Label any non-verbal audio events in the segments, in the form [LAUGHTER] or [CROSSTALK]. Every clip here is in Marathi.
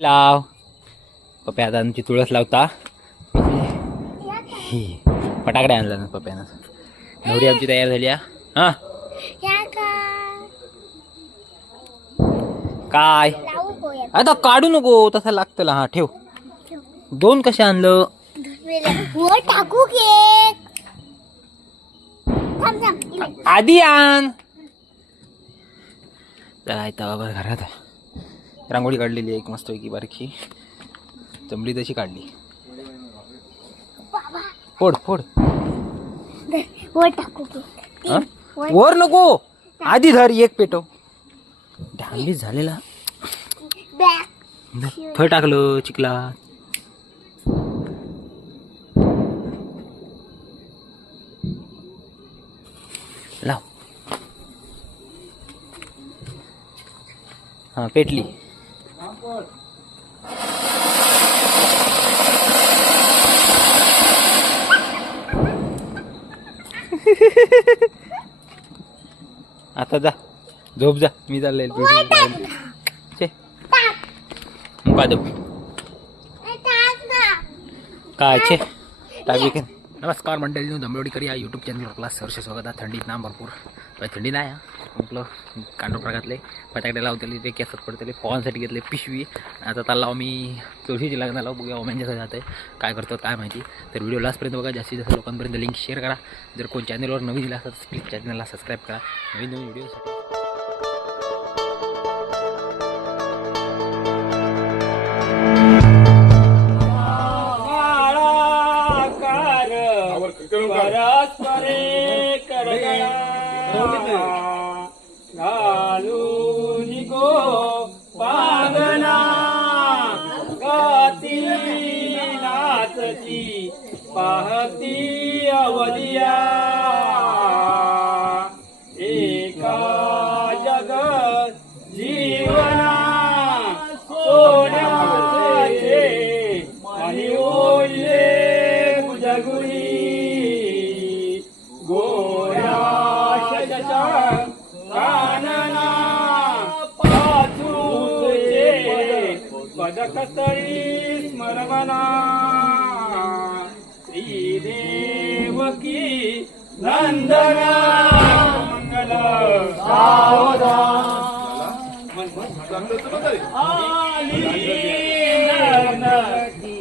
लाव. पप्या आता आमची तुळस लावता. फटाकडे आणला ना पप्यानं. नवरी आमची तयार झाली हा. हा. काय? आता काढू नको तसा लागतं हा ठेव. दोन कसे आणलं? टाकू आधी आण. चला येता बाबा घरात रांगोळी काढलेली आहे एक मस्तपैकी बारकी. जमली तशी काढली. फोड फोड. वर हा? नको. आधी धर एक पेटव. डांगलीच झालेला. फळ टाकलं चिकला. लाव. हा पेटली. [LAUGHS] आता जा. झोप जा. मी चाललंय छे मुका देऊ काय छे टाकी के नमस्कार मंडळी. दमलोडीकरी या यूट्यूब चॅनलवर आपला सहर्ष स्वागत आहे. थंडीत ना भरपूर. थंडी नाही हा? म्हटलं कांडो प्रकारातले फटाकडे लावतेले ते केसात पडतेले. पवानसाठी घेतले पिशवी. आता त्याला मी तुळशीची लग्नाला बघूया ओम्यांच्या जात आहे काय करतो काय माहिती. तर व्हिडिओ लास्टपर्यंत बघा. जास्तीत जास्त लोकांपर्यंत लिंक शेअर करा. जर कोण चॅनलवर नवीन दिला असेल तर प्लीज चॅनलला सबस्क्राईब करा. नवीन नवीन व्हिडिओसाठी ಪಹತಿಯ ಒಲಿಯಾ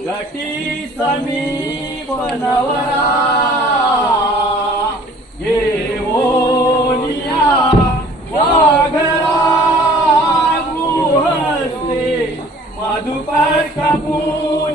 घटी समी बनवरा घेऊनिया वाघरा गुहस्ते मधुपर पूजन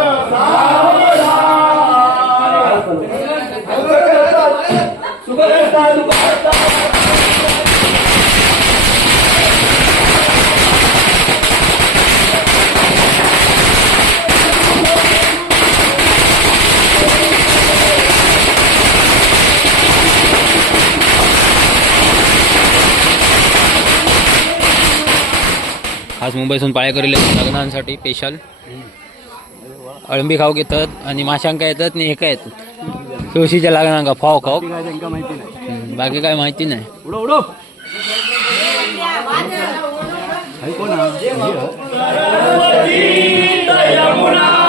आज मुंबईतून पाळेकरीला लग्नांसाठी स्पेशल अळंबी खाऊ घेतात आणि माशांका येतात आणि एका येतात? तुळशीच्या लग्नांका फाव खाऊ. बाकी काय माहिती नाही. म्हणतो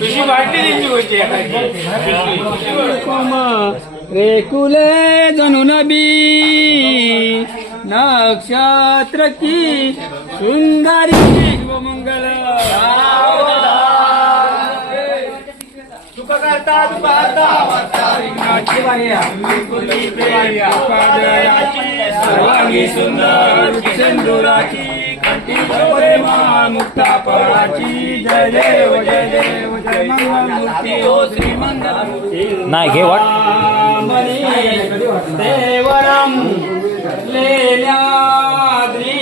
तुझी वाटली त्यांची गोष्टी रेकुले जणू नबी नक्षत्र की सुंदरी मंगल. सर्वांगी सुंदर चंदुराची कंठी मुक्ता फळाची जय देव जय देव जय मूर्ती ओ श्री मंगल मूर्ती नाही घे वाट. देवरम लेल्याद्री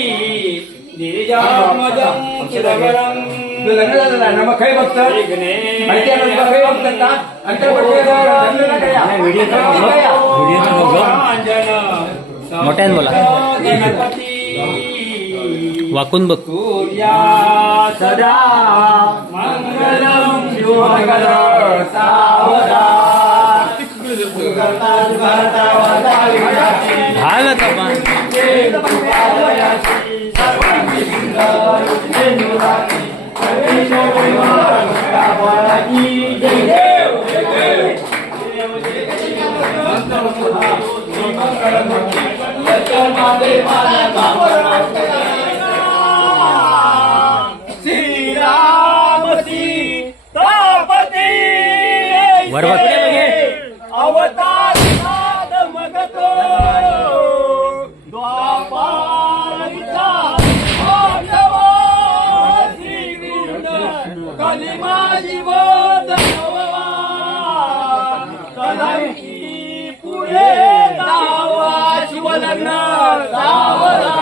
गिरिजात्मजं चिदगरं लग्न झालं ना मग काही बघत? माहिती आहे ना, काही बघतात ना नाही करूया. मोठ्याने बोला. वाकून बघ. सदा मंगलम शिवमंगल सावदा. झालं Thank you. पुढे दावा शिवलग्न सावरा.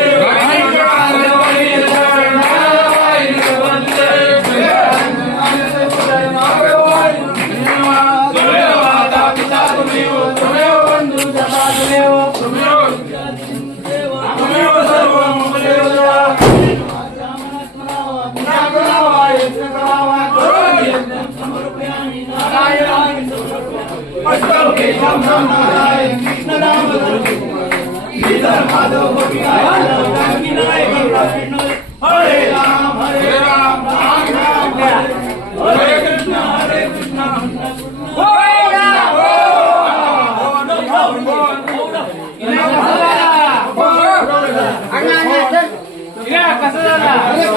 Yeah, that's it.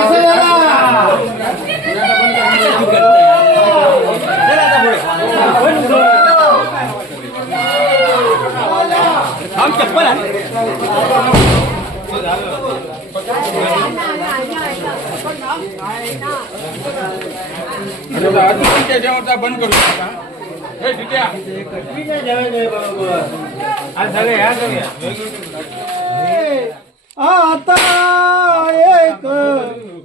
जेवणचा बंद करू नका. हे जित्या आता एक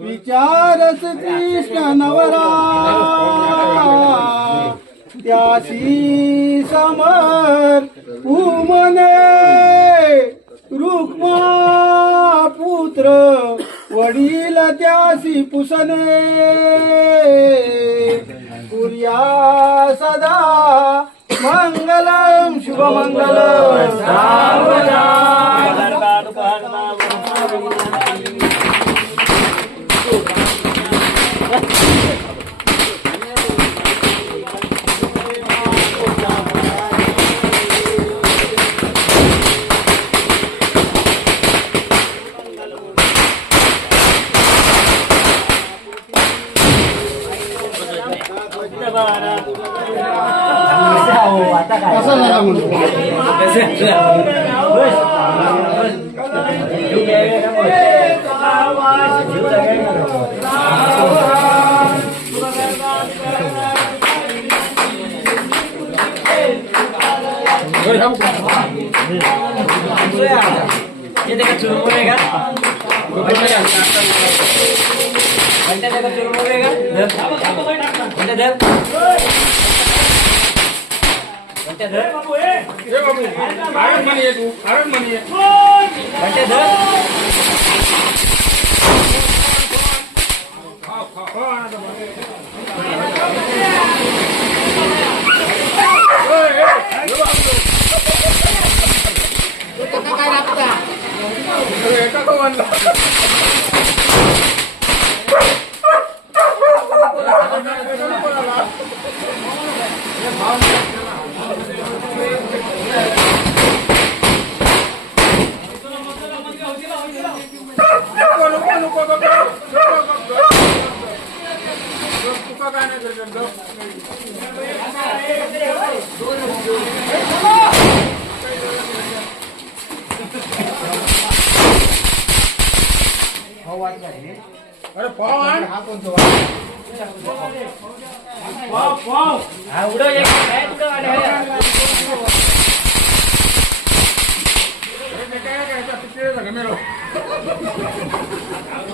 विचारच कृष्ण नवरा त्याशी समर उमने रुक्मा पुत्र वडील त्यासी पुसने पुर्या सदा मंगलम शुभमंगलम. हे बाबू आरण म्हणी ये तू आरण म्हणी ये एका तो 对刚喝完酒 पाव आण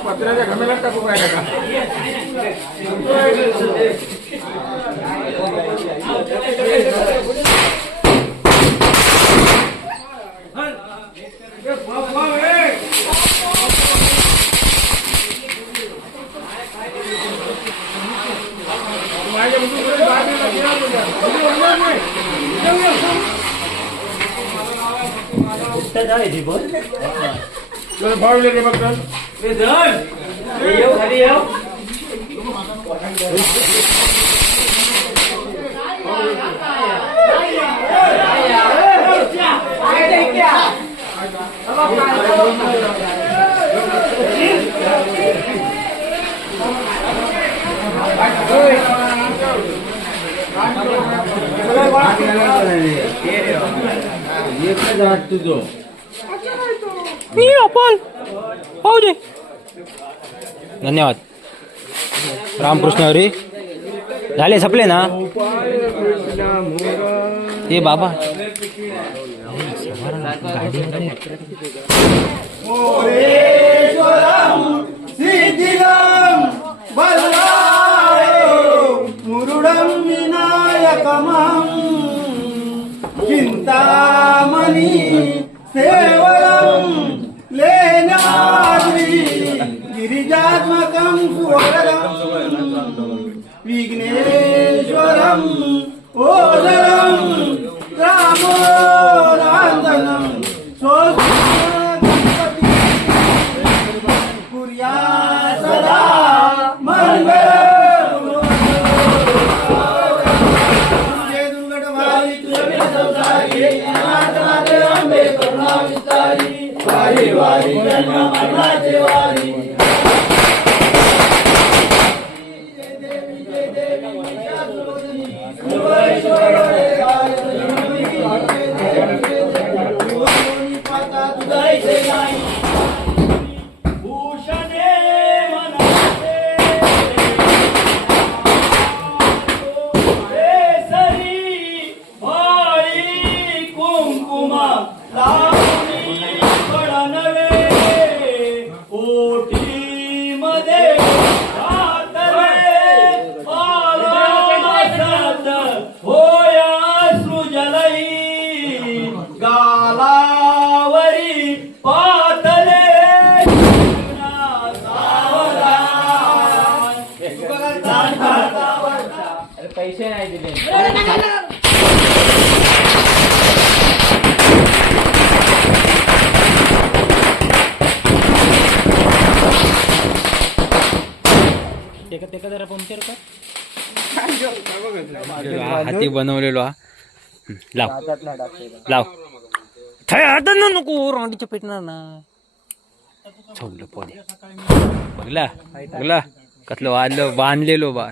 पत्र्याच्या घमेला टाकू काय का तुला भाव दिले रे बघ मी अपाल पाहू दे धन्यवाद रामकृष्ण हरी झाले संपले ना ते बाबा सिद्धिदं वारी वारी हाती बनवलेलो हा. लाव. लाव. थय आता ना नको रांडीच्या पेटणार ना सोडलं पोदे बघला बघला. कसलं वाजलं बांधलेलो बा.